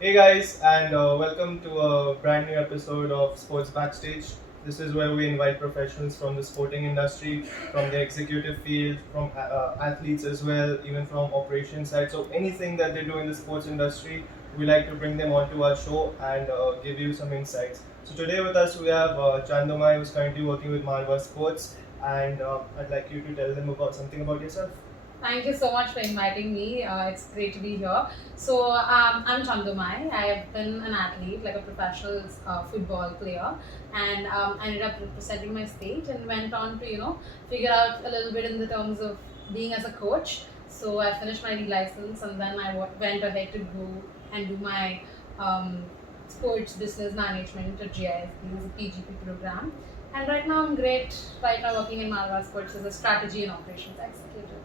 Hey guys, and welcome to a brand new episode of Sports Backstage. This is where we invite professionals from the sporting industry, from the executive field, from athletes as well, even from operations side. So anything that they do in the sports industry, we like to bring them onto our show and give you some insights. So today with us we have Chandomaye, who's currently working with Malwa Sports, and I'd like you to tell them about something about yourself. Thank you so much for inviting me. It's great to be here. I'm Chandomaye. I have been an athlete, like a professional football player, and I ended up representing my state and went on to, figure out a little bit in the terms of being as a coach. So I finished my license and then I went ahead to go and do my sports business management at GISB as a PGP program. And right now I'm great. Right now working in Malwa Sports as a strategy and operations executive.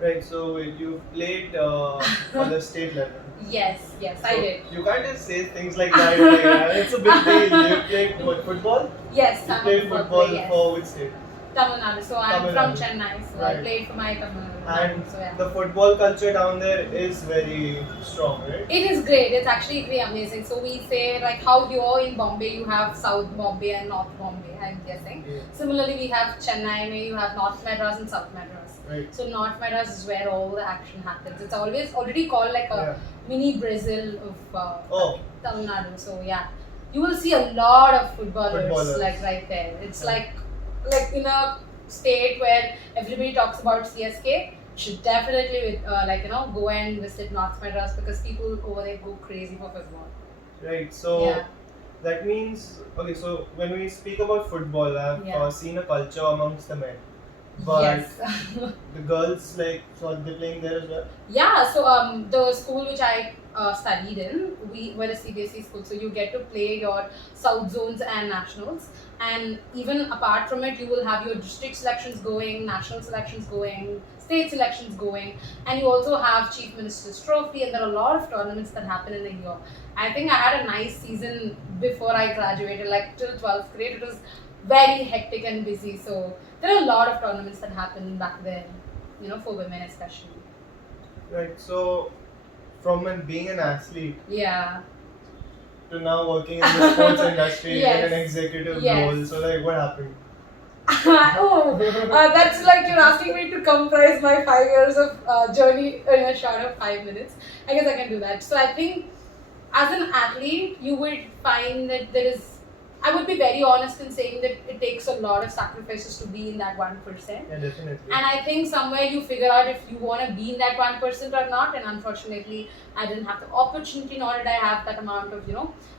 Right, so you played on the state level. Yes, I did. You can't just say things like that. Like, it's a big deal. You played what, football? Yes, You I'm a played football football player, yes. for which state? Tamil Nadu. So I'm Tamil from Nadu. Chennai, so I Right. played for my Tamil Nadu. And So yeah. the football culture down there is very strong, right? It is great. It's actually pretty amazing. So we say like how here in Bombay you have South Bombay and North Bombay, I'm guessing. Yeah. Similarly, we have Chennai where you have North Madras and South Madras. Right. So North Madras is where all the action happens. It's always already called like a mini Brazil of Tamil Nadu. So yeah, you will see a lot of footballers. Like right there. It's like in a state where everybody talks about CSK. Should definitely go and visit North Madras because people over there go crazy for football. Right. So Yeah. that means okay. So when we speak about football, I've Yeah. seen a culture amongst the men, but Yes. the girls so they're playing there as well. Yeah, so the school which I studied in, we were a CBSE school, so you get to play your South Zones and Nationals, and even apart from it, you will have your district selections going, national selections going, state selections going, and you also have Chief Minister's Trophy, and there are a lot of tournaments that happen in a year. I think I had a nice season before I graduated, like till 12th grade. It was very hectic and busy, so there are a lot of tournaments that happen back then, for women especially. Right. So from being an athlete Yeah. to now working in the sports industry Yes. in an executive Yes. role. So like what happened? That's like you're asking me to comprise my 5 years of journey in a short of 5 minutes. I guess I can do that. So I think as an athlete, you would find that I would be very honest in saying that it takes a lot of sacrifices to be in that 1%. Yeah, definitely. And I think somewhere you figure out if you want to be in that 1% or not. And unfortunately, I didn't have the opportunity, nor did I have that amount of,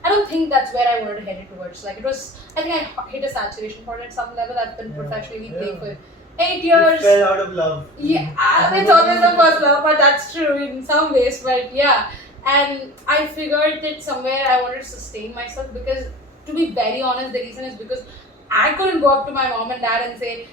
I don't think that's where I wanted to head it towards. Like I think I hit a saturation point at some level. I've been professionally playing for 8 years. You fell out of love. Yeah, it's always the first love, but that's true in some ways. But yeah, and I figured that somewhere I wanted to sustain myself because, to be very honest, the reason is because I couldn't go up to my mom and dad and say,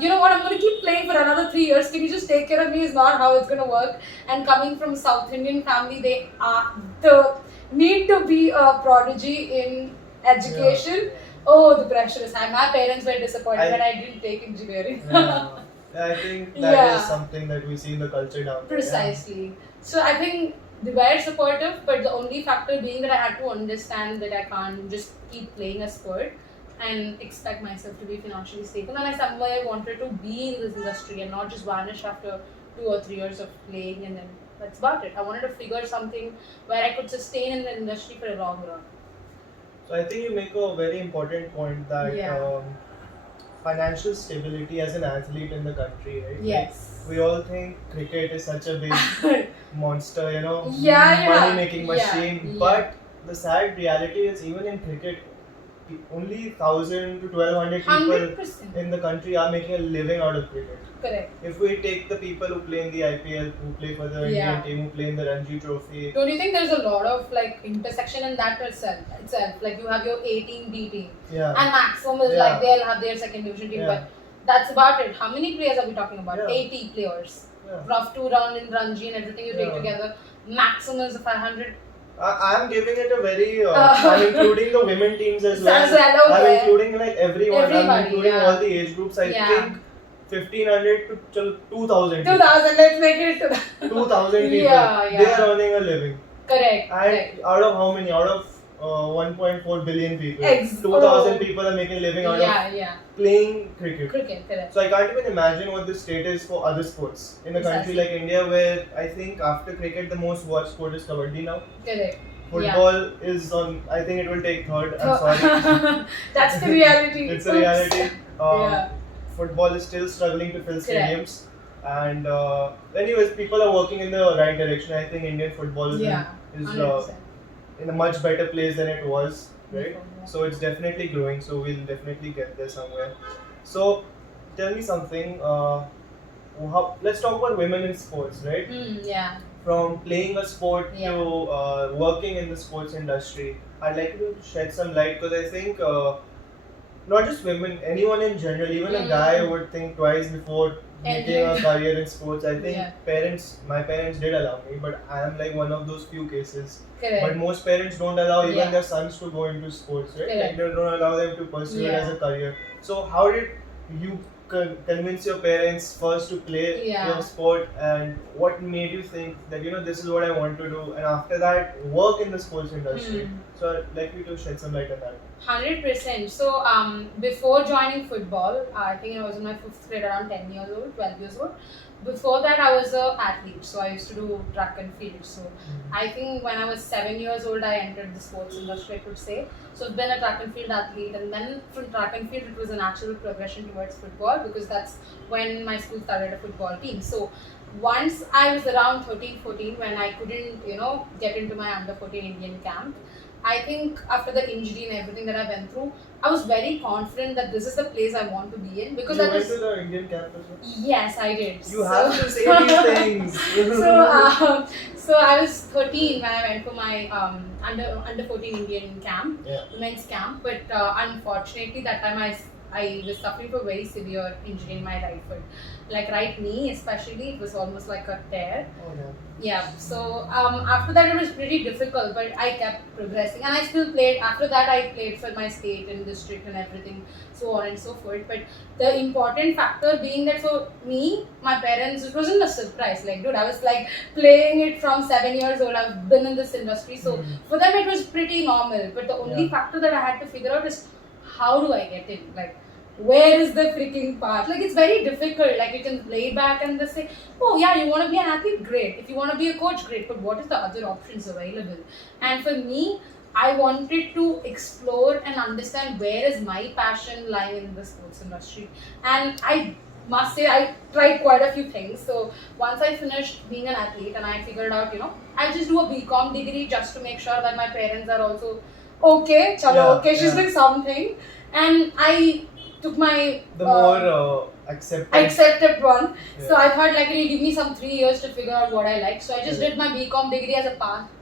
you know what, I'm going to keep playing for another 3 years. Can you just take care of me? Is not how it's going to work. And coming from South Indian family, they are the need to be a prodigy in education. Yeah. Oh, the pressure is high. My parents were disappointed when I didn't take engineering. Yeah. I think that is something that we see in the culture down there. Precisely. So I think they were supportive, but the only factor being that I had to understand that I can't just keep playing a sport and expect myself to be financially stable. And I somewhere wanted to be in this industry and not just vanish after 2 or 3 years of playing, and then that's about it. I wanted to figure something where I could sustain in the industry for a long run. So I think you make a very important point that financial stability as an athlete in the country, right? Yes. Like, we all think cricket is such a big monster, money-making machine. Yeah. But the sad reality is, even in cricket, only 1,000 to 1,200 people 100%. in the country are making a living out of cricket. Correct. If we take the people who play in the IPL, who play for the Indian team, who play in the Ranji Trophy. Don't you think there's a lot of intersection in that itself? Like you have your A team, B team, and maximum is like they'll have their second division team, but that's about it. How many players are we talking about? 80 players. Rough 2 round in Ranji and everything you take together. Maximum is 500. I'm giving it a very. I'm including the women teams as well. Okay. I'm including like everyone. Everybody, I'm including all the age groups. I think 1,500 to 2,000. 2,000. Let's make it 2,000 people. Yeah. They are earning a living. Correct. And out of how many? Out of 1.4 billion people, Ex- 2,000 oh. people are making a living out of Yeah. playing cricket. Cricket, correct. So I can't even imagine what the state is for other sports in a country Exactly. like India, where I think after cricket the most watched sport is kabaddi now. Correct. Football is on. I think it will take third. I'm sorry. That's the reality. It's a reality. Yeah. Football is still struggling to fill Correct. stadiums. And anyways, people are working in the right direction. I think Indian football is, Yeah. is 100%. in a much better place than it was, right? Yeah. So it's definitely growing. So we'll definitely get there somewhere. So tell me something. Let's talk about women in sports, right? Yeah. From playing a sport Yeah. to working in the sports industry, I'd like you to shed some light because I think not just women, anyone in general, even a guy would think twice before making a career in sports. I think my parents did allow me, but I am like one of those few cases. Correct. But most parents don't allow even Yeah. their sons to go into sports, right? Correct. Like they don't allow them to pursue it Yeah. as a career. So how did you convince your parents first to play your sport, and what made you think that this is what I want to do, and after that work in the sports industry? So I'd like you to shed some light on that. 100%. So before joining football, I think I was in my 5th grade, around 10 years old, 12 years old. Before that, I was an athlete, so I used to do track and field. So I think when I was 7 years old, I entered the sports industry, I could say. So I've been a track and field athlete, and then from track and field, it was a natural progression towards football because that's when my school started a football team. So once I was around 13, 14, when I couldn't, get into my under 14 Indian camp, I think after the injury and everything that I went through, I was very confident that this is the place I want to be in because you I went was. to the Indian camp as well? Yes, I did. You have to say these things. So I was 13 when I went for my under 14 Indian camp, women's camp. But unfortunately, that time I was suffering from very severe injury in my right foot, like right knee especially. It was almost like a tear. Oh yeah. Yeah, so after that it was pretty difficult, but I kept progressing and I still played. After that, I played for my state and district and everything, so on and so forth. But the important factor being that for me, my parents, it wasn't a surprise. Like, dude, I was like playing it from 7 years old. I've been in this industry, so for them it was pretty normal. But the only factor that I had to figure out is how do I get in? Like, where is the freaking path? Like, it's very difficult. Like, you can lay back and just say, oh yeah, you want to be an athlete? Great. If you want to be a coach? Great. But what is the other options available? And for me, I wanted to explore and understand where is my passion lying in the sports industry. And I must say, I tried quite a few things. So once I finished being an athlete and I figured out, I'll just do a BCom degree just to make sure that my parents are also okay. Chalo, okay, she's doing something. And I took my more accepted one. So I thought like it'll give me some 3 years to figure out what I like. So I just did my BCom degree as a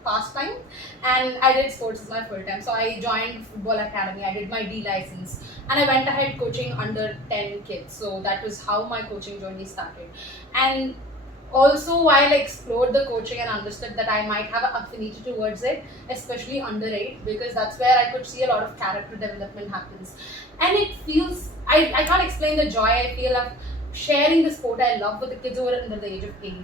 pastime, and I did sports as my full time. So I joined football academy. I did my D license, and I went ahead coaching under 10 kids. So that was how my coaching journey started. And also, while I explored the coaching and understood that I might have an affinity towards it, especially under 8, because that's where I could see a lot of character development happens. And it feels, I can't explain the joy I feel of sharing the sport I love with the kids who are under the age of 8.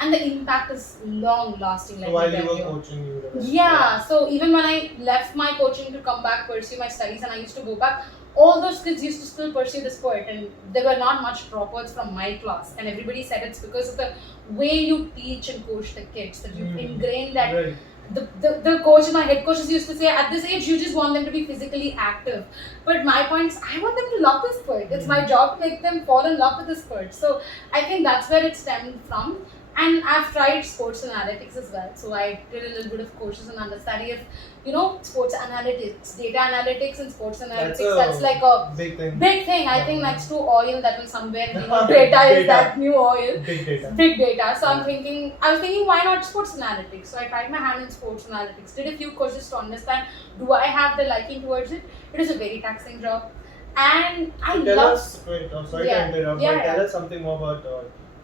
And the impact is long lasting. So while you were coaching, you were Yeah, so even when I left my coaching to come back, pursue my studies, and I used to go back, all those kids used to still pursue the sport, and there were not much dropouts from my class. And everybody said it's because of the way you teach and coach the kids that you've ingrained that. Right. The coach and my head coaches used to say at this age you just want them to be physically active, but my point is I want them to love the sport. It's my job to make them fall in love with the sport. So I think that's where it stemmed from. And I've tried sports analytics as well. So I did a little bit of courses and understanding of, sports analytics, data analytics and sports analytics. That's like a big thing. Big thing. I think next to oil, that will somewhere data is that new oil. Big data. Big data. So I was thinking, why not sports analytics? So I tried my hand in sports analytics. Did a few courses to understand, do I have the liking towards it? It is a very taxing job. And I love... Sorry to interrupt, but tell us something more about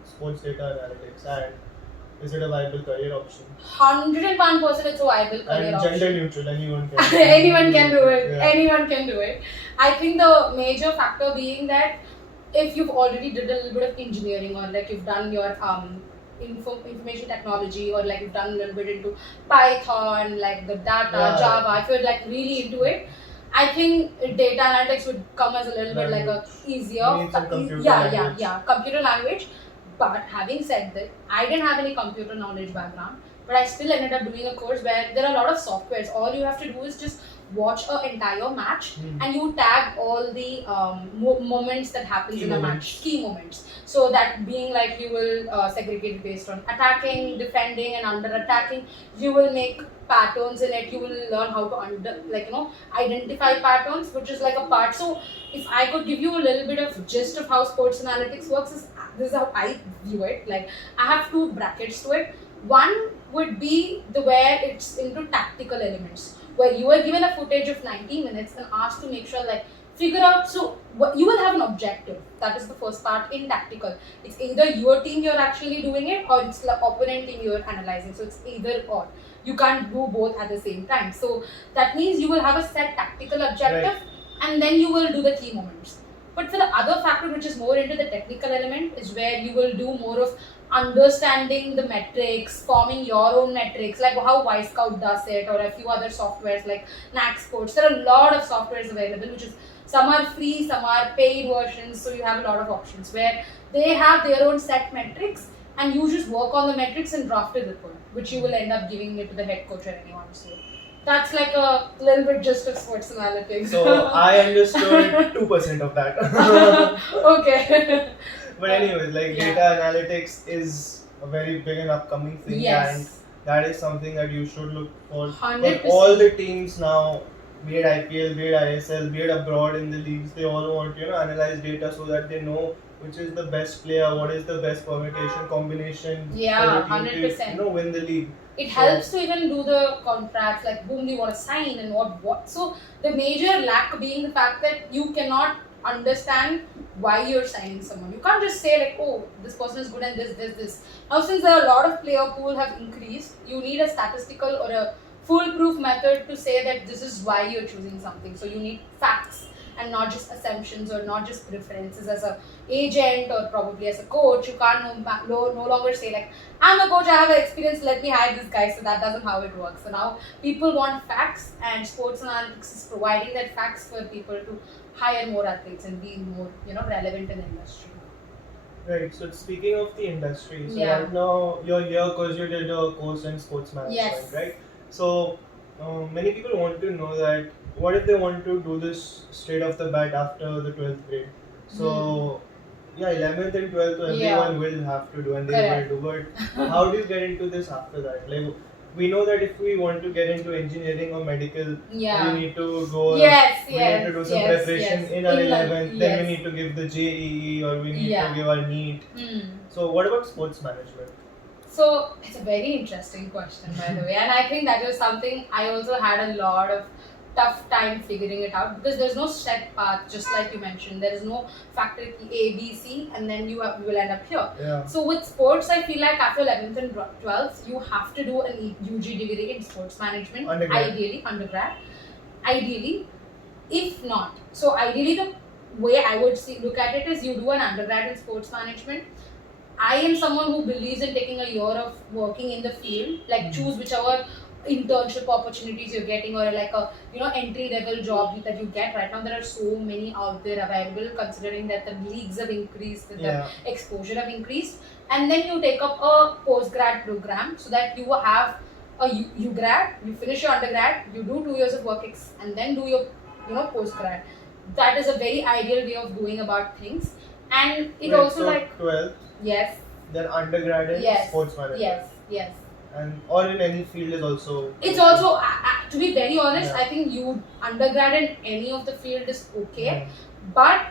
sports data analytics, and is it a viable career option? 101% it's a viable career option. And gender neutral, anyone can. Anyone can do it. Yeah. Anyone can do it. I think the major factor being that if you've already did a little bit of engineering, or like you've done your information technology, or like you've done a little bit into Python, like the data, Yeah. Java, if you're like really into it, I think data analytics would come as a little bit like a easier, You need some computer yeah, language. computer language. But having said that, I didn't have any computer knowledge background, but I still ended up doing a course where there are a lot of softwares. All you have to do is just watch an entire match and you tag all the moments that happens Key in a moments. match, key moments. So that being like you will segregate based on attacking, defending, and under attacking. You will make patterns in it. You will learn how to identify patterns, which is like a part. So if I could give you a little bit of gist of how sports analytics works, this is how I view it. Like I have two brackets to it. One would be the where it's into tactical elements, where you are given a footage of 90 minutes and asked to make sure like figure out. So what you will have an objective. That is the first part in tactical. It's either your team you're actually doing it, or it's the opponent team you're analyzing. So it's either or. You can't do both at the same time. So that means you will have a set tactical objective, and then you will do the key moments. But for the other factor, which is more into the technical element, is where you will do more of understanding the metrics, forming your own metrics, like how Y-Scout does it, or a few other softwares like Knack Sports. There are a lot of softwares available, which is some are free, some are paid versions, so you have a lot of options where they have their own set metrics, and you just work on the metrics and draft a report, which you will end up giving it to the head coach or anyone. So that's like a little bit just of sports analytics. So I understood 2% of that. Okay. But anyways, like Yeah. data analytics is a very big and upcoming thing, and Yes. that is something that you should look for. 100%. But all the teams now, be it IPL, be it ISL, be it abroad in the leagues, they all want analyze data so that they know which is the best player, what is the best permutation combination Yeah, for the team 100%. to win the league. It helps to even do the contracts, like whom do you want to sign and what. So the major lack being the fact that you cannot understand why you're signing someone. You can't just say like, oh, this person is good and this. Now since there are a lot of player pool have increased, you need a statistical or a foolproof method to say that this is why you're choosing something. So you need facts and not just assumptions or not just preferences. As a agent or probably as a coach, you can't no longer say like, I'm a coach, I have experience, let me hire this guy. So that doesn't how it works. So now people want facts, and sports analytics is providing that facts for people to hire more athletes and be more relevant in the industry. Right. So speaking of the industry, so Yeah. right now you're here because you did a course in sports management, Yes. right? So many people want to know that what if they want to do this straight off the bat after the 12th grade? So yeah, 11th and 12th everyone will have to do and they Correct. will do. But how do you get into this after that? Like we know that if we want to get into engineering or medical, Yeah. we need to go. Yes, We yes, need to do some yes, preparation yes. in our In the- 11th. Then we yes. need to give the JEE or we need Yeah. to give our NEET. So what about sports management? So it's a very interesting question, by the way, and I think that was something I also had a lot of tough time figuring it out, because there's no set path. Just like you mentioned, there is no factor A, B, C, and then you will end up here. Yeah. So with sports, I feel like after 11th and 12th, you have to do an UG degree in sports management, Undergrad. ideally undergrad. Ideally, if not, so ideally the way I would look at it is you do an undergrad in sports management. I am someone who believes in taking a year of working in the field, like choose whichever internship opportunities you're getting, or like a entry level job that you get. Right now there are so many out there available, considering that the leagues have increased, that Yeah. the exposure have increased, and then you take up a post-grad program so that you have a you grad, you finish your undergrad, you do 2 years of work and then do your post-grad. That is a very ideal way of going about things, and it Wait, also so like 12th, yes, then undergrad in yes, sports management. yes. And or in any field is also. It's also, to be very honest, Yeah. I think you undergrad in any of the field is okay. Yeah. But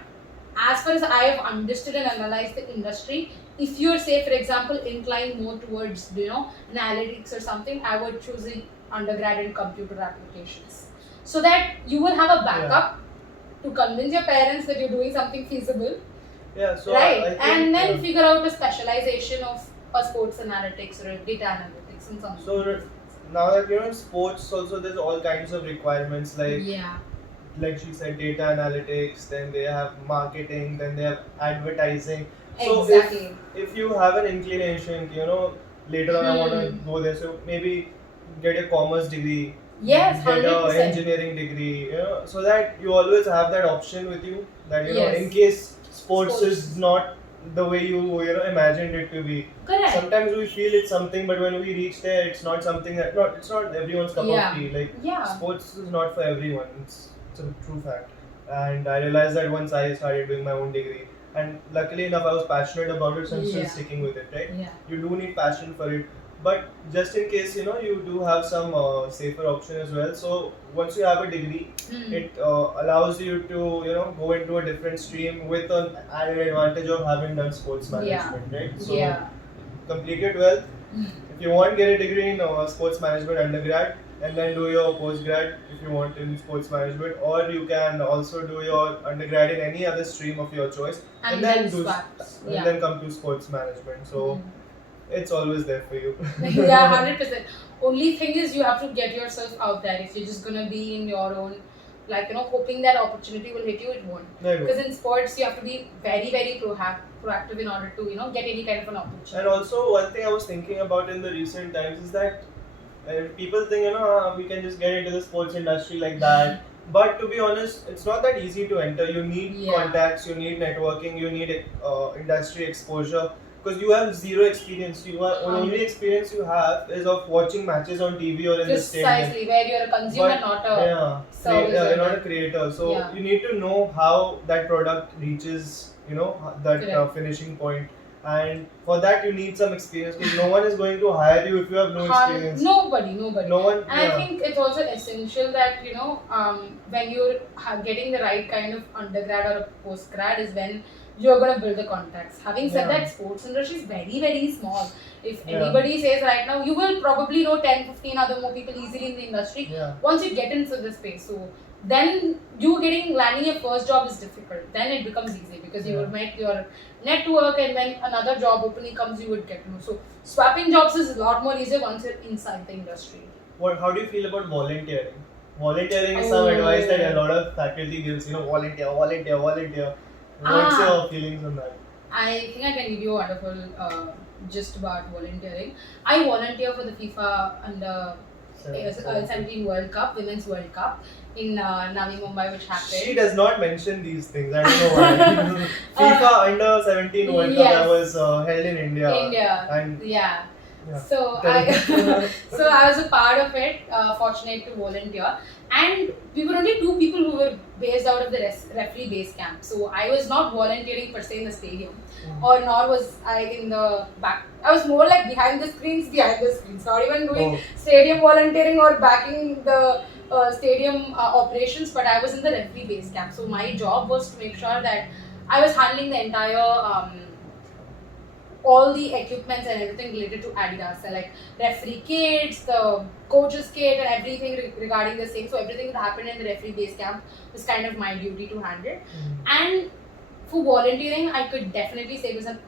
as far as I have understood and analyzed the industry, if you're, say, for example, inclined more towards analytics or something, I would choose an undergrad in computer applications, so that you will have a backup to convince your parents that you're doing something feasible, Yeah. So right? I think, And then figure out a specialization of a sports analytics or a data analytics and something. So now that in sports also there's all kinds of requirements like she said, data analytics, then they have marketing, then they have advertising. So Exactly. if you have an inclination, later on I want to go there, so maybe get a commerce degree, Yes, get a 100%. engineering degree, so that you always have that option with you. That in Yes. case sports Sports. is not the way you imagined it to be. Correct. Sometimes we feel it's something, but when we reach there, it's not something that it's not everyone's cup of tea. Like sports is not for everyone. It's a true fact. And I realized that once I started doing my own degree, and luckily enough, I was passionate about it, so I'm still sticking with it. Right? Yeah. You do need passion for it, but just in case you do have some safer option as well. So once you have a degree, it allows you to go into a different stream with an added advantage of having done sports management, right? So complete it well. If you want, get a degree in sports management undergrad, and then do your postgrad if you want in sports management, or you can also do your undergrad in any other stream of your choice, and then then come to sports management. So it's always there for you. Yeah, 100%. Only thing is you have to get yourself out there. If you're just gonna be in your own, hoping that opportunity will hit you, it won't. Because in sports you have to be very, very proactive in order to get any kind of an opportunity. And also one thing I was thinking about in the recent times is that people think we can just get into the sports industry like that. But to be honest, it's not that easy to enter. You need contacts, you need networking, you need industry exposure. Because you have zero experience. Only experience you have is of watching matches on TV or in the stadium. Precisely, where you're a consumer, not a you're not a creator. So you need to know how that product reaches, that finishing point. And for that you need some experience, because no one is going to hire you if you have no experience. Nobody. No one. And I think it's also essential that when you're getting the right kind of undergrad or a postgrad is when you're going to build the contacts. Having said that, sports industry is very, very small. If anybody says right now, you will probably know 10, 15 other more people easily in the industry once you get into the space. So then landing your first job is difficult. Then it becomes easy because you will make your network, and when another job opening comes, you would get to know. So swapping jobs is a lot more easier once you're inside the industry. How do you feel about volunteering? Volunteering is some advice that a lot of faculty gives. Volunteer. What's your feelings on that? I think I can give you a wonderful gist about volunteering. I volunteer for the FIFA under 17 World Cup, Women's World Cup in Navi Mumbai, which happened. She does not mention these things. I don't know why. FIFA under 17 World Cup that was held in India. And So I was a part of it, fortunate to volunteer, and we were only two people who were based out of the referee base camp. So I was not volunteering per se in the stadium, or nor was I in the back. I was more like behind the screens, not even doing stadium volunteering or backing the stadium operations, but I was in the referee base camp. So my job was to make sure that I was handling the entire all the equipments and everything related to Adidas, so like referee kits, the coach's kit, and everything regarding the same. So everything that happened in the referee base camp was kind of my duty to handle. And for volunteering, I could definitely say it was a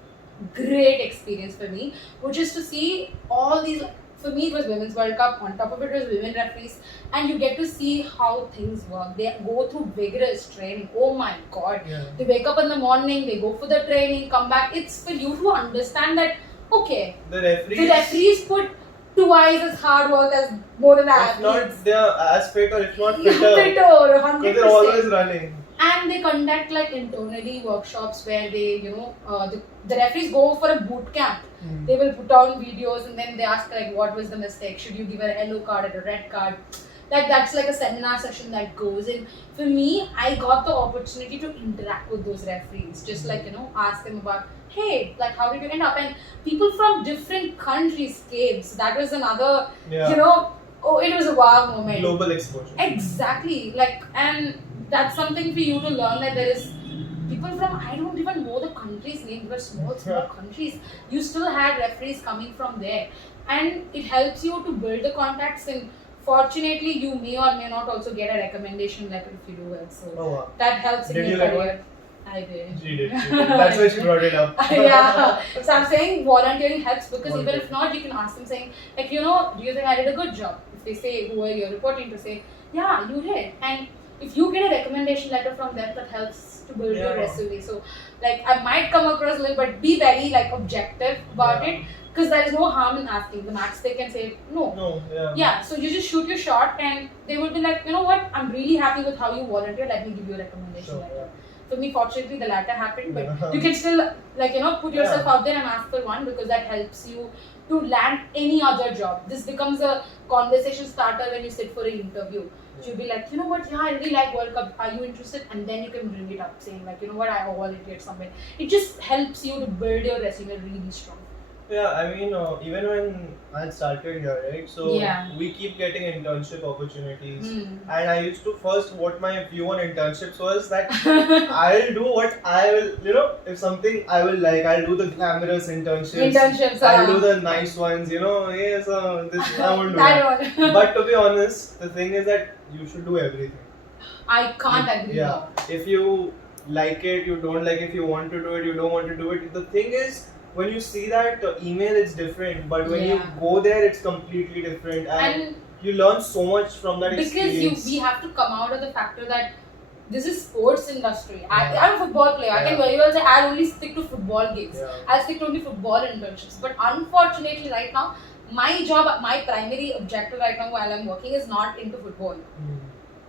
great experience for me, which is to see all these. For me, it was Women's World Cup. On top of it was women referees, and you get to see how things work. They go through vigorous training. Oh my God! They wake up in the morning, they go for the training, come back. It's for you to understand that the referees put twice as hard work as more than athletes. If not, they are as fit, or if not fitter. 100%. They're always running. And they conduct internally workshops where they, the referees go for a boot camp. They will put on videos and then they ask what was the mistake? Should you give a yellow card or a red card? That's like a seminar session that goes in. For me, I got the opportunity to interact with those referees. Just ask them about, hey, how did you end up? And people from different countries came. So that was another, it was a wow moment. Global exposure. Exactly. And that's something for you to learn, that there is people from, I don't even know the country's name, but small countries, you still had referees coming from there, and it helps you to build the contacts, and fortunately you may or may not also get a recommendation letter if you do well, so that helps in your career. I did. She did. That's why she brought it up. So I'm saying volunteering helps, because even if not, you can ask them saying do you think I did a good job? If they say, who are you reporting to, say, yeah, you did. And if you get a recommendation letter from them, that helps to build your Yeah. resume. So like I might come across a little, but be very like objective about Yeah. it, because there is no harm in asking. The max they can say no. No, yeah. Yeah, so you just shoot your shot and they would be like, you know what, I'm really happy with how you volunteer, let me give you a recommendation Sure, letter. For me, fortunately, the latter happened, but Yeah. you can still, like, you know, put yourself Yeah. out there and ask for one, because that helps you to land any other job. This becomes a conversation starter when you sit for an interview. Yeah. You'll be like, you know what, yeah, I really like World Cup, are you interested? And then you can bring it up, saying like, you know what, I volunteered somewhere. It just helps you to build your resume really strong. Yeah, I mean, even when I started here, right? So Yeah. we keep getting internship opportunities, Hmm. and I used to first, what my view on internships was that I'll do what I will, if something I will like, I'll do the glamorous Internships, I'll do the nice ones, yes, this I won't do that that. one. But to be honest, the thing is that you should do everything. I can't agree Yeah. more. If you like it, you don't like it, if you want to do it, you don't want to do it. The thing is, when you see that email, it's different, but when you Yeah. go there, it's completely different, and And you learn so much from that because experience. we have to come out of the factor that this is sports industry. Yeah. I'm a football player. I can Yeah. very well say I'll only stick to football gigs. Yeah. I'll stick to only football internships. But unfortunately, right now, my job, my primary objective right now while I'm working is not into football.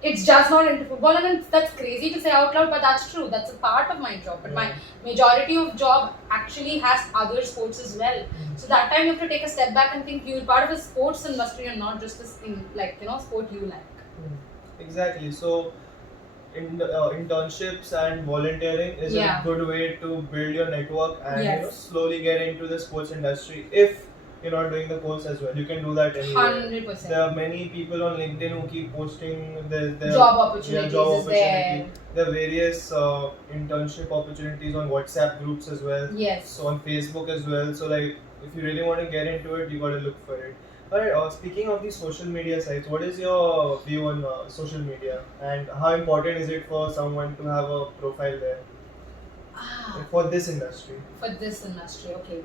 It's just not into football, and that's crazy to say out loud, but that's true. That's a part of my job. But my majority of job actually has other sports as well. So that time you have to take a step back and think you're part of a sports industry and not just this thing, like, sport you like. Exactly. So, internships and volunteering is Yeah. a good way to build your network and Yes. slowly get into the sports industry. If you're not doing the course as well, you can do that anywhere. 100%. There are many people on LinkedIn who keep posting their Job opportunities job is there. There are various internship opportunities on WhatsApp groups as well. Yes. So on Facebook as well. So like, if you really want to get into it, you got to look for it. Alright, speaking of these social media sites, what is your view on social media, and how important is it for someone to have a profile there for this industry? For this industry, okay.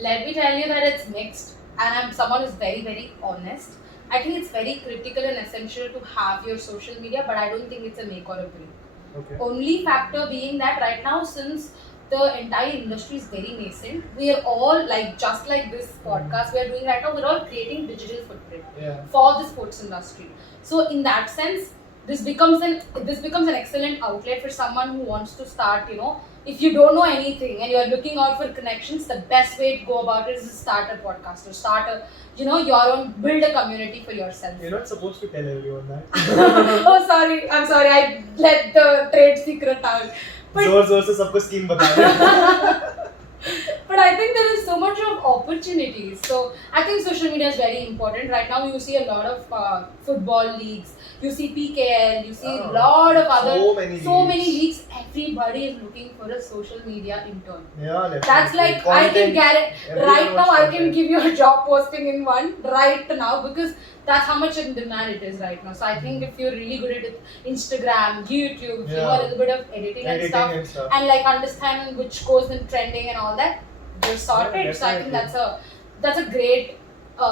Let me tell you that it's mixed, and I'm someone who's very, very honest. I think it's very critical and essential to have your social media, but I don't think it's a make or a break. Okay. Only factor being that right now, since the entire industry is very nascent, we are all like, just like this podcast we are doing right now, we're all creating digital footprint for the sports industry. So in that sense, this becomes an excellent outlet for someone who wants to start, if you don't know anything and you're looking out for connections, the best way to go about it is to start a podcast or start a, your own, build a community for yourself. You're not supposed to tell everyone that. Oh, sorry. I'm sorry. I let the trade secret out. But, जोर से सबको scheme बता रहे. but I think there is so much of opportunities. So I think social media is very important. Right now you see a lot of football leagues. You see PKL. You see a lot of other so many leagues. Everybody is looking for a social media intern. Yeah, definitely. That's like Content. I can guarantee right now. I can give you a job posting in one right now, because that's how much in demand it is right now. So I think if you're really good at it, Instagram, YouTube, you know a little bit of editing and stuff, and like understand which goes in trending and all that, you're sorted. Yeah, so I think that's a great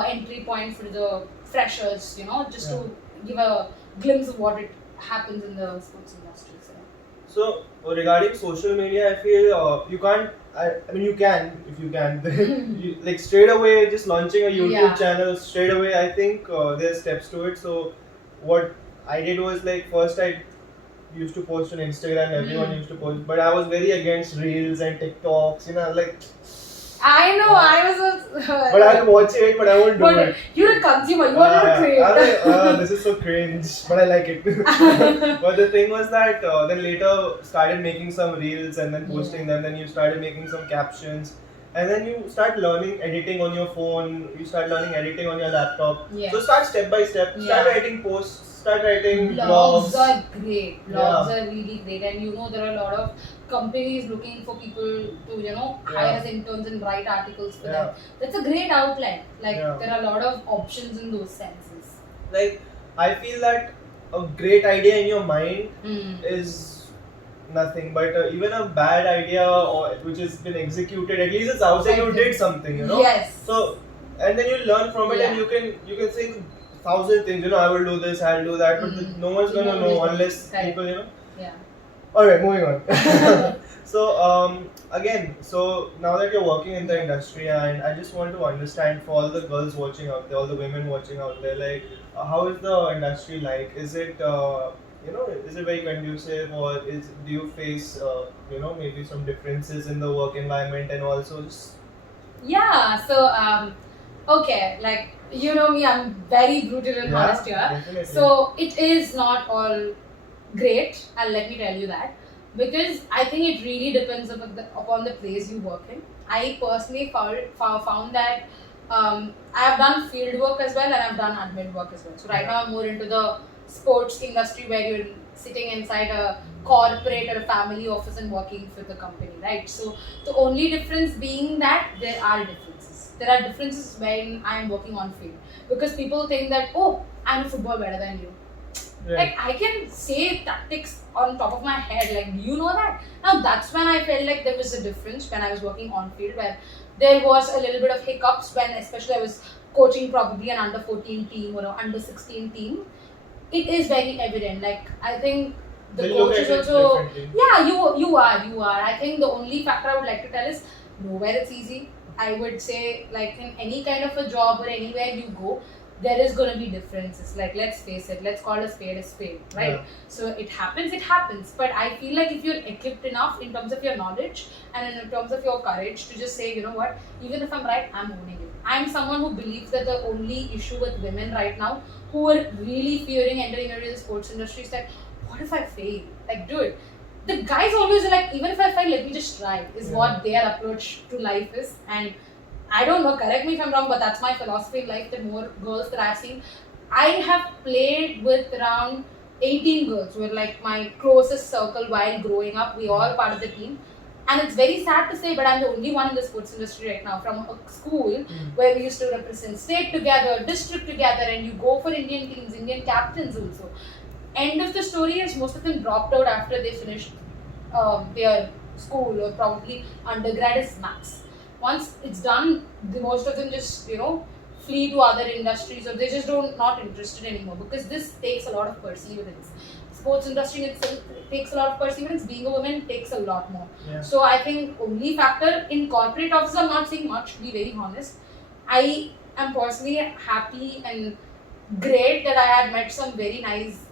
entry point for the freshers, just to give a glimpse of what it happens in the sports industry. So regarding social media, I feel you can't. I mean, you can if you can. Like straight away, just launching a YouTube channel straight away. I think there's steps to it. So what I did was, like, first I used to post on Instagram. Everyone used to post, but I was very against reels and TikToks. Like. I know, I was also... But I'll watch it, but I won't do it. You're a consumer, you are not a creator. This is so cringe, but I like it. But the thing was that then later started making some reels and then posting them. Then you started making some captions. And then you start learning editing on your phone. You start learning editing on your laptop. So start step by step. Start writing posts. Start writing blogs. Blogs are great. Blogs are really great. And there are a lot of companies looking for people to, hire as interns and write articles for them. That's a great outlet. Like, there are a lot of options in those senses. Like, I feel that a great idea in your mind is nothing, but even a bad idea which has been executed, at least it's out there, you did something, Yes. So, and then you learn from it, and you can think thousand things. I will do this, I'll do that, but no one's gonna know unless people, Yeah. All right, moving on. So again, so now that you're working in the industry, and I just want to understand for all the girls watching out there, all the women watching out there, like how is the industry like? Is it is it very conducive, or do you face maybe some differences in the work environment, and also just Yeah. So okay, like you know me, I'm very brutal and honest here. definitely. So it is not all great, and let me tell you that, because I think it really depends upon the place you work in. I personally found that I have done field work as well, and I've done admin work as well. So right now I'm more into the sports industry, where you're sitting inside a corporate or a family office and working for the company, right? So the only difference being that there are differences. There are differences when I am working on field, because people think that, oh, I'm a football better than you. Right. Like I can say tactics on top of my head. Like, do you know that? Now that's when I felt like there was a difference when I was working on field, where there was a little bit of hiccups when, especially I was coaching probably an under 14 team or an under 16 team. It is very evident. Like I think the They look coach at is it also differently. yeah. You are. I think the only factor I would like to tell is nowhere it's easy. I would say, like in any kind of a job or anywhere you go, there is going to be differences. Like, let's face it, let's call a spade, right? Yeah. So it happens. But I feel like if you're equipped enough in terms of your knowledge and in terms of your courage to just say, you know what, even if I'm right, I'm owning it. I'm someone who believes that the only issue with women right now who are really fearing entering into the sports industry is that, what if I fail? Like, dude, the guys always are like, even if I fail, let me just try, is what their approach to life is. And I don't know, correct me if I'm wrong, but that's my philosophy in life. The more girls that I've seen, I have played with around 18 girls, who were like my closest circle while growing up. We all part of the team. And it's very sad to say, but I'm the only one in the sports industry right now, from a school where we used to represent state together, district together, and you go for Indian teams, Indian captains also. End of the story is most of them dropped out after they finished their school, or probably undergrad is max. Once it's done, most of them just flee to other industries, or they just not interested anymore, because this takes a lot of perseverance. Sports industry in itself takes a lot of perseverance. Being a woman takes a lot more. Yeah. So I think only factor in corporate office, I'm not saying much, to be very honest. I am personally happy and great that I had met some very nice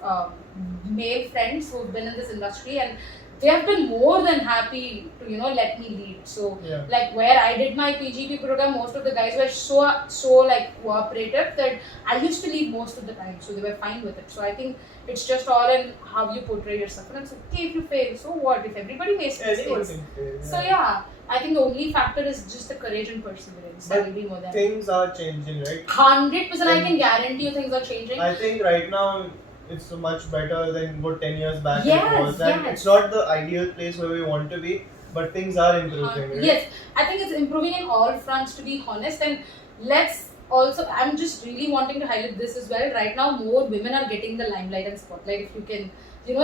male friends who've been in this industry, and they have been more than happy to let me lead. So like where I did my PGP program, most of the guys were so like cooperative that I used to lead most of the time, so they were fine with it. So I think it's just all in how you portray yourself. And I'm like, okay, if you fail, so what? If everybody makes mistakes. So yeah, I think the only factor is just the courage and perseverance. But that will be more than things are changing, right? 100%. I can guarantee you things are changing. I think right now it's so much better than what 10 years back Yes, it was. And yes. it's not the ideal place where we want to be, but things are improving, right? Yes, I think it's improving in all fronts, to be honest. And let's also, I'm just really wanting to highlight this as well. Right now, more women are getting the limelight and spotlight. If you can,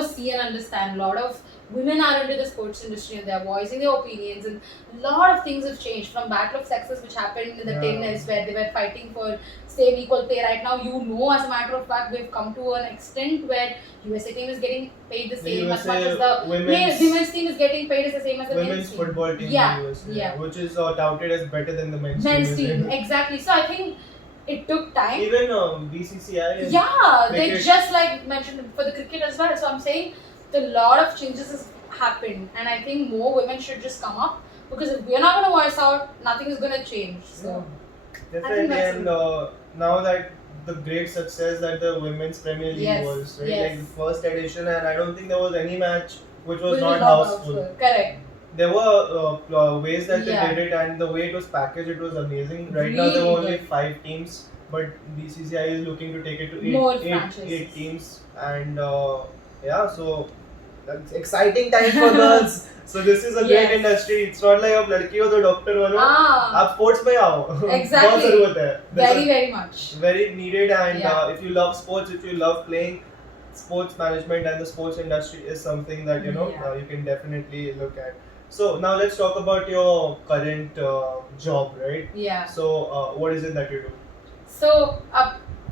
see and understand, a lot of women are into the sports industry and they're voicing their opinions, and a lot of things have changed from Battle of Sexes, which happened in the tennis, where they were fighting for same equal pay. Right now, as a matter of fact, we've come to an extent where USA team is getting paid the same as much as the women's team is getting paid as the same as the women's football team in the USA, which is touted as better than the men's team. Exactly. So I think it took time. Even BCCI. They just like mentioned for the cricket as well. So I'm saying a lot of changes has happened, and I think more women should just come up, because if we're not going to voice out, nothing is going to change. So definitely. And now that the great success that the Women's Premier League was, right? Like the first edition, and I don't think there was any match which was not houseful. Correct. There were ways that they did it, and the way it was packaged, it was amazing. Right now there were only 5 teams, but BCCI is looking to take it to 8 teams, and so that's exciting time for girls. So this is a great industry. It's not like अब लड़की हो तो doctor बनो, आप sports में आओ. Exactly. बहुत जरूरत है. Very much. Very needed, and if you love sports, if you love playing, sports management and the sports industry is something that you can definitely look at. So now let's talk about your current job, right? Yeah. So what is it that you do? So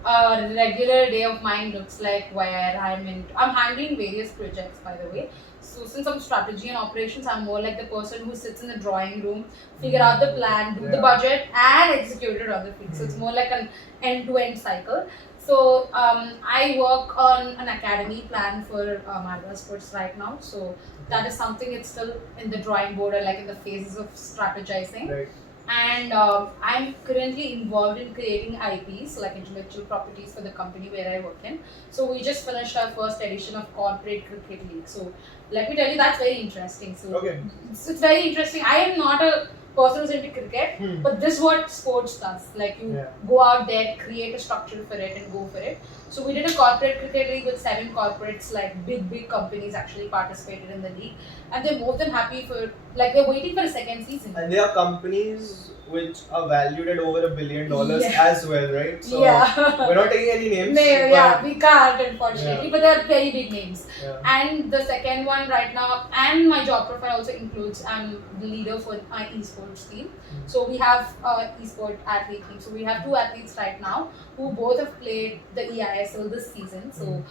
a regular day of mine looks like, where I'm handling various projects, by the way. So since I'm strategy and operations, I'm more like the person who sits in the drawing room, figure out the plan, do the budget, and execute it on the field. So it's more like an end-to-end cycle. So I work on an academy plan for Malolakannan sports right now. So that is something, it's still in the drawing board or like in the phases of strategizing. Right. And I'm currently involved in creating IPs, like intellectual properties, for the company where I work in. So we just finished our first edition of Corporate Cricket League. So let me tell you, that's very interesting. So Okay. it's very interesting. I am not a person who's into cricket, but this is what sports does. Like you go out there, create a structure for it, and go for it. So we did a corporate cricket league with 7 corporates, like big companies actually participated in the league, and they're more than happy for, like, they're waiting for a second season. And there are companies which are valued at over $1 billion as well, right? So we're not taking any names. No, we can't, unfortunately, but they're very big names. Yeah. And the second one right now, and my job profile also includes, I'm the leader for my esports team. So we have esport athlete team. So we have 2 athletes right now who both have played the EISL this season. So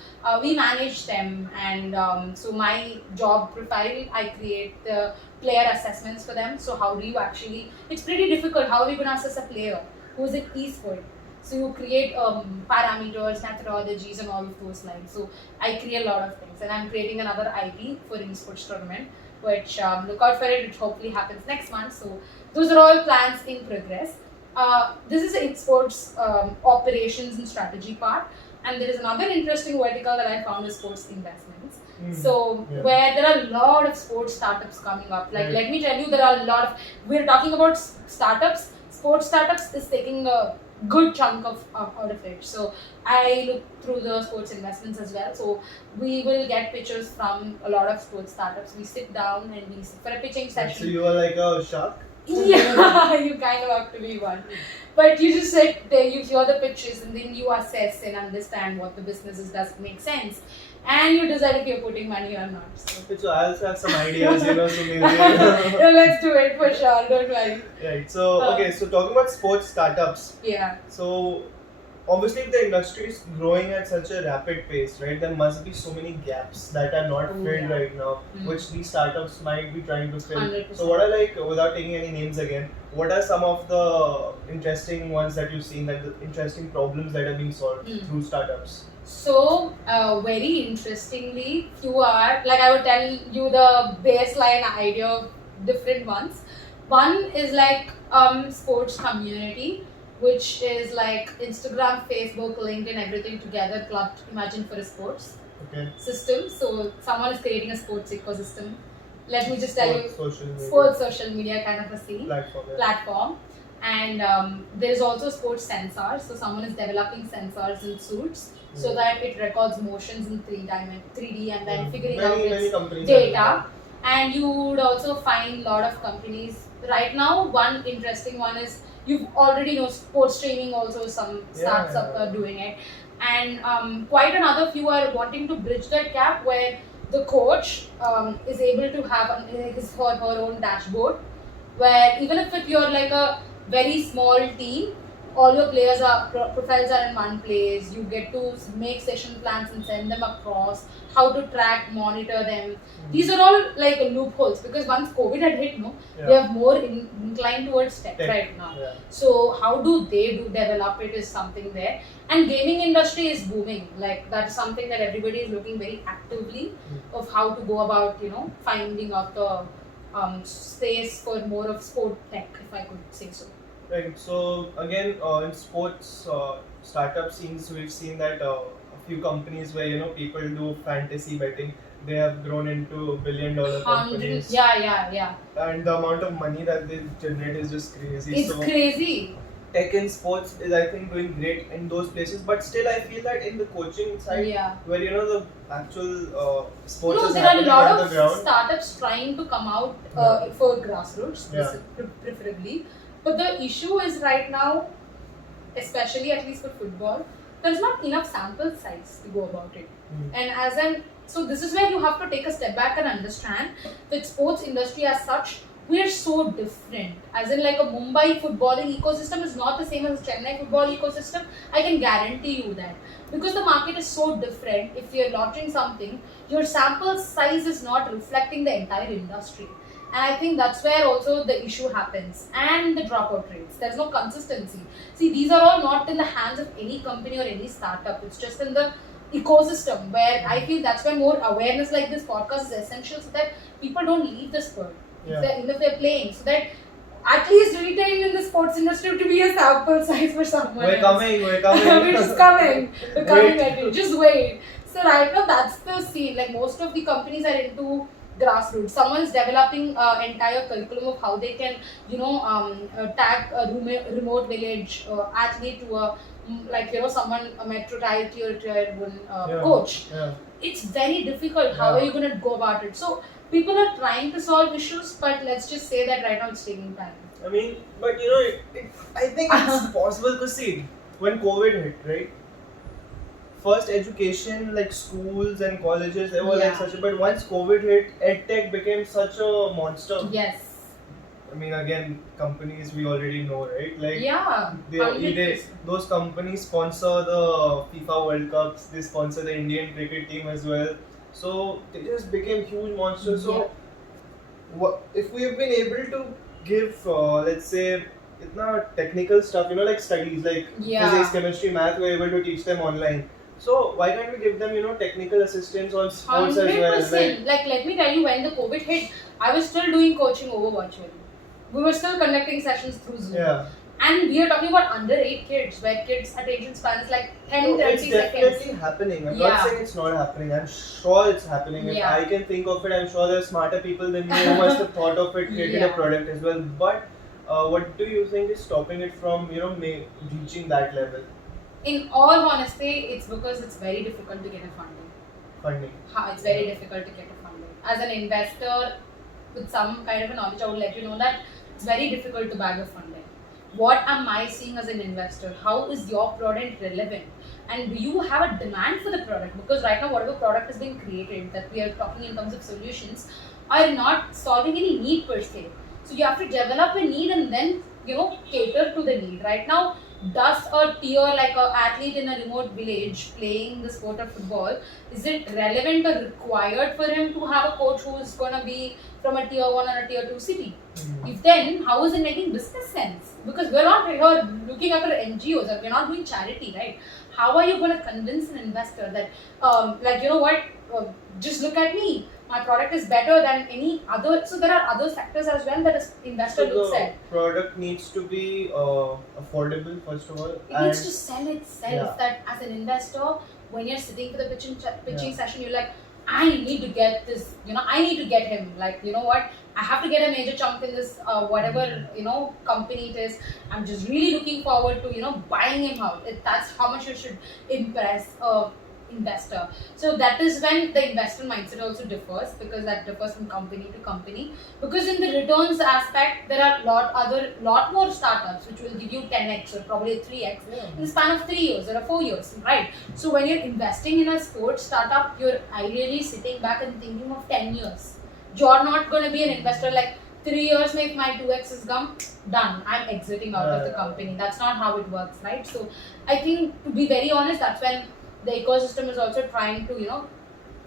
we manage them, and so my job profile, I create the player assessments for them. So how do you actually, it's pretty difficult, how are we going to assess a player who's in esport? So you create parameters, methodologies, and all of those lines. So I create a lot of things, and I'm creating another IP for an esports tournament, which look out for it, which hopefully happens next month. So those are all plans in progress. This is the sports operations and strategy part, and there is another interesting vertical that I found is sports investments. So where there are a lot of sports startups coming up. Like let me tell you, there are a lot of, we're talking about startups. Sports startups is taking a good chunk of out of it. So I look through the sports investments as well. So we will get pitches from a lot of sports startups. We sit down and we sit for a pitching session. So you are like a shark? Yeah, you kind of have to be one. But you just sit there, you hear the pitches, and then you assess and understand what the business is, does it make sense, and you decide if you're putting money or not. So I also have some ideas, so maybe. No, let's do it for sure, don't worry. Right, so okay, so talking about sports startups. Yeah. So obviously, if the industry is growing at such a rapid pace, right, there must be so many gaps that are not filled right now, which these startups might be trying to fill. 100%. So what are, like, without taking any names again, what are some of the interesting ones that you've seen, like the interesting problems that are being solved through startups? So, very interestingly, few are, like, I would tell you the baseline idea of different ones. One is like sports community, which is like Instagram, Facebook, LinkedIn, everything together clubbed. Imagine for a sports system. So someone is creating a sports ecosystem. Let me just tell you, sports social media kind of a scene platform. And there is also sports sensors. So someone is developing sensors in suits so that it records motions in 3D and then figuring out its data. And you would also find a lot of companies right now. One interesting one is, you already know, sports training also, some startups are doing it, and quite another few are wanting to bridge that gap where the coach is able to have his or her own dashboard, where even if you're like a very small team, all your players are profiles are in one place. You get to make session plans and send them across. How to track, monitor them. These are all like loopholes, because once COVID had hit, they are more inclined towards tech right now. So how do they develop it is something there. And gaming industry is booming. Like that's something that everybody is looking very actively of how to go about, finding out the space for more of sport tech, if I could say so. Right. So again, in sports startup scenes, we've seen that a few companies where people do fantasy betting, they have grown into $1 billion companies. Yeah. And the amount of money that they generate is just crazy. It's crazy. Tech in sports is, I think, doing great in those places, but still I feel that in the coaching side, where the actual sports is there are a happening lot on of the ground. startups trying to come out for grassroots, preferably. But the issue is right now, especially at least for football, there's not enough sample size to go about it. And so this is where you have to take a step back and understand that sports industry as such we are so different. As in, like a Mumbai footballing ecosystem is not the same as a Chennai football ecosystem. I can guarantee you that. Because the market is so different, if you're launching something, your sample size is not reflecting the entire industry. And I think that's where also the issue happens. And the dropout rates. There's no consistency. See, these are all not in the hands of any company or any startup. It's just in the ecosystem where I feel that's where more awareness like this podcast is essential so that people don't leave the sport. Even if they're playing. So that at least retain in the sports industry to be a sample size for someone We're else. we're coming. We're just coming. We're coming Wait. at you. Just wait. So right now that's the scene. Like most of the companies are into grassroots. Someone's developing entire curriculum of how they can, tag a remote village athlete to a someone a metro tier one coach. Yeah. It's very difficult. How Yeah. are you going to go about it? So people are trying to solve issues, but let's just say that right now it's taking time. I mean, but I think it's possible because see, when COVID hit, right? First education, like schools and colleges, they were like Yeah. such a. But once COVID hit, EdTech became such a monster. Yes. I mean, again, companies we already know, right? Like Yeah. they 100%. those companies sponsor the FIFA World Cups. They sponsor the Indian cricket team as well. So they just became huge monsters. So if we've been able to give, let's say, itna technical stuff, like studies, like physics, chemistry, math, we're able to teach them online. So why can't we give them, technical assistance on sports as well? 100%. Like, let me tell you, when the COVID hit, I was still doing coaching over virtually. We were still conducting sessions through Zoom. Yeah. And we are talking about under 8 kids, where kids' attention span is like 10, No, 30 it's seconds. definitely happening. I'm not saying it's not happening. I'm sure it's happening. If Yeah. I can think of it, I'm sure there's smarter people than me who must have thought of it, created a Yeah. product as well. But what do you think is stopping it from, reaching that level? In all honesty, it's because it's very difficult to get a funding. Funding. It's very difficult to get a funding. As an investor with some kind of a knowledge, I would let you know that it's very difficult to bag a funding. What am I seeing as an investor? How is your product relevant? And do you have a demand for the product? Because right now, whatever product has been created that we are talking in terms of solutions are not solving any need per se. So you have to develop a need and then cater to the need. Right now, does a tier like an athlete in a remote village playing the sport of football, is it relevant or required for him to have a coach who is going to be from a tier 1 or a tier 2 city? If then, how is it making business sense? Because we're not here looking after NGOs or we're not doing charity, right? How are you going to convince an investor that, just look at me, my product is better than any other. So there are other factors as well that an investor looks the at. product needs to be affordable, first of all. It needs to sell itself. Yeah. That as an investor, when you're sitting for the pitching session, you're like, I need to get this. I need to get him. Like, what? I have to get a major chunk in this whatever company it is. I'm just really looking forward to buying him out. That's how much you should impress investor. So that is when the investor mindset also differs, because that differs from company to company. Because in the returns aspect, there are lot more startups which will give you 10x or probably 3x in the span of 3 years or 4 years, right? So when you're investing in a sports startup, you're ideally sitting back and thinking of 10 years. You're not going to be an investor like 3 years, if my 2x is gone, done, I'm exiting out of the company. That's not how it works, right? So I think, to be very honest, that's when the ecosystem is also trying to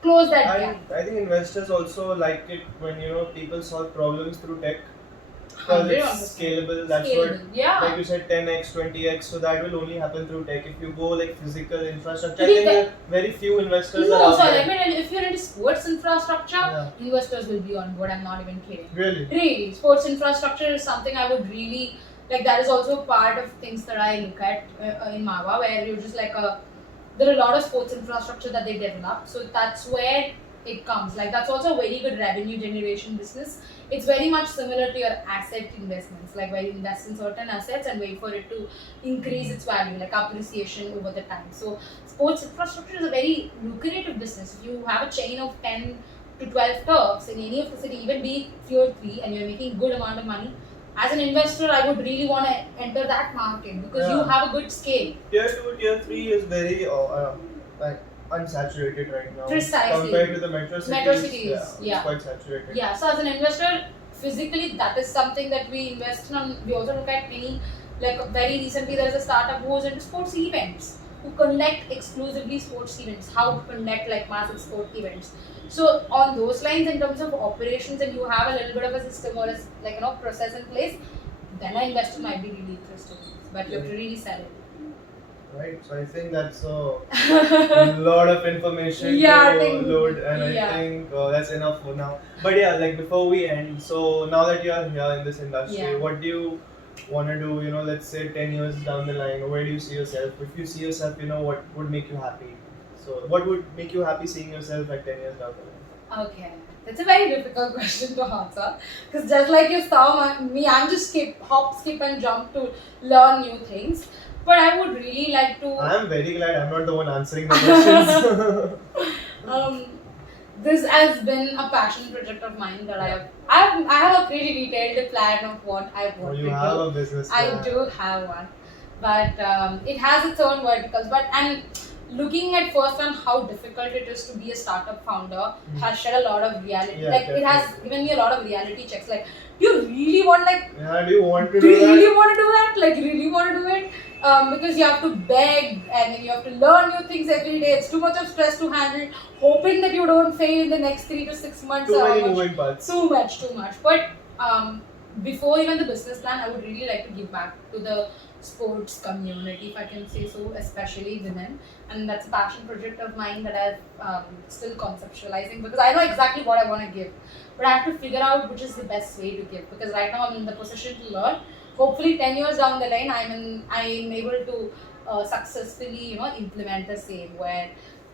close that gap. I think investors also like it when people solve problems through tech, because it's 100%. scalable. That's Scalable, what, yeah. like you said, 10x, 20x. So that will only happen through tech. If you go like physical infrastructure, To I be think fair- there are very few investors No, are out sorry, there. let me tell you, if you're into sports infrastructure, Yeah. investors will be on board. I'm not even kidding. Really? Really, sports infrastructure is something I would really like. That is also part of things that I look at in Mawa, where you're just like there are a lot of sports infrastructure that they develop. So that's where it comes. Like, that's also a very good revenue generation business. It's very much similar to your asset investments, like where you invest in certain assets and wait for it to increase its value, like appreciation over the time. So sports infrastructure is a very lucrative business. If you have a chain of 10 to 12 turfs in any of the city, even be tier 3, and you're making good amount of money, as an investor, I would really want to enter that market because you have a good scale. Tier 2, Tier 3 is very like unsaturated right now. Precisely. Compared to the metro cities. Metro cities, It's quite saturated. Yeah, so as an investor, physically, that is something that we invest in. And we also look at any, like very recently there is a startup who was into sports events, who conduct exclusively sports events, how to conduct like massive sport events. So on those lines, in terms of operations, and you have a little bit of a system or a process in place, then an investor might be really interested. But you have to really sell it. Right, so I think that's a lot of information to load, and I think that's enough for now. But yeah, like before we end, so now that you are here in this industry, what do you want to do? Let's say 10 years down the line, where do you see yourself? If you see yourself, what would make you happy? So, what would make you happy seeing yourself like 10 years down the line? Okay, that's a very difficult question to answer, because just like you saw me, I'm just hop, skip, and jump to learn new things. But I would really like to. I'm very glad I'm not the one answering the questions. This has been a passion project of mine that I have a pretty detailed plan of what I want to do. You have a business plan. I do have one, but it has its own verticals. And looking at first on how difficult it is to be a startup founder has shed a lot of reality. It has given me a lot of reality checks. Like, do you really want do you want to do you really want to do that? Like, you really want to do it? Because you have to beg and then you have to learn new things every day. It's too much of stress to handle. Hoping that you don't fail in the next 3 to 6 months. Too many moving parts. Too much. But before even the business plan, I would really like to give back to the sports community, if I can say so, especially women. And that's a passion project of mine that I'm still conceptualizing, because I know exactly what I want to give. But I have to figure out which is the best way to give, because right now I'm in the position to learn. Hopefully 10 years down the line, I'm able to successfully implement the same, where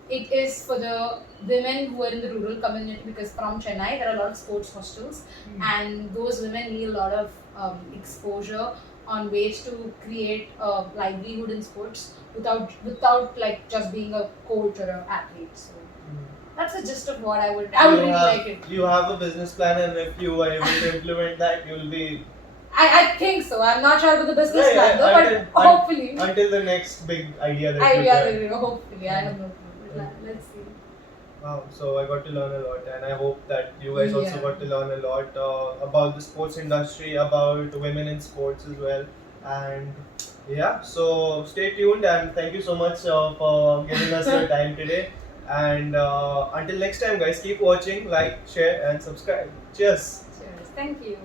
it is for the women who are in the rural community, because from Chennai there are a lot of sports hostels, and those women need a lot of exposure on ways to create a livelihood in sports without like just being a coach or an athlete. So that's the gist of what I would really like it. You have a business plan, and if you are able to implement that, you'll be. I think so. I'm not sure about the business plan though, but hopefully. Until the next big idea that hopefully. I have no clue. Let's see. Wow, so I got to learn a lot, and I hope that you guys also got to learn a lot about the sports industry, about women in sports as well. And yeah, so stay tuned, and thank you so much for giving us your time today. And until next time, guys, keep watching, like, share, and subscribe. Cheers. Cheers. Thank you.